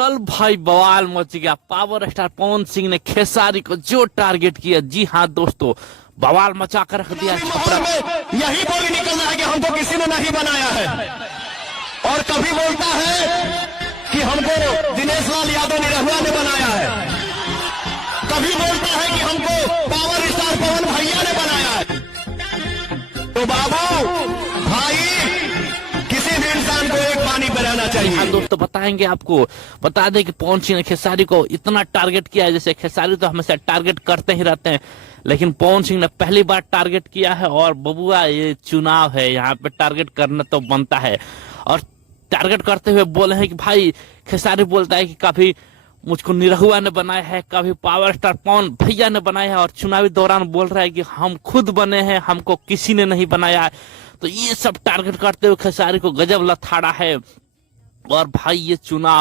कल भाई बवाल मच गया। पावर स्टार पवन सिंह ने खेसारी को जो टारगेट किया, जी हाँ दोस्तों, बवाल मचा कर रख दिया। छपरा में यही बोली निकल रहा है कि हमको किसी ने नहीं बनाया है, और कभी बोलता है कि हमको दिनेश लाल यादव निरहुआ ने बनाया है, कभी बोलता है कि हमको पावर स्टार पवन भैया ने बनाया है। तो बाबू भाई, किसी भी इंसान को एक पानी पे रहना चाहिए। हाँ दोस्तों, बताएंगे आपको। बता दें कि पवन सिंह ने खेसारी को इतना टारगेट किया है। जैसे खेसारी तो हमेशा टारगेट करते ही रहते हैं, लेकिन पवन सिंह ने पहली बार टारगेट किया है। और बबुआ, ये चुनाव है, यहाँ पे टारगेट करना तो बनता है। और टारगेट करते हुए बोले हैं कि भाई, खेसारी बोलता है कि कभी मुझको निरहुआ ने बनाया है, कभी पावर स्टार पवन भैया ने बनाया है, और चुनावी दौरान बोल रहा है कि हम खुद बने हैं, हमको किसी ने नहीं बनाया है। तो ये सब टारगेट करते हुए खेसारी को गजब लथाड़ा है। और भाई, ये चुनाव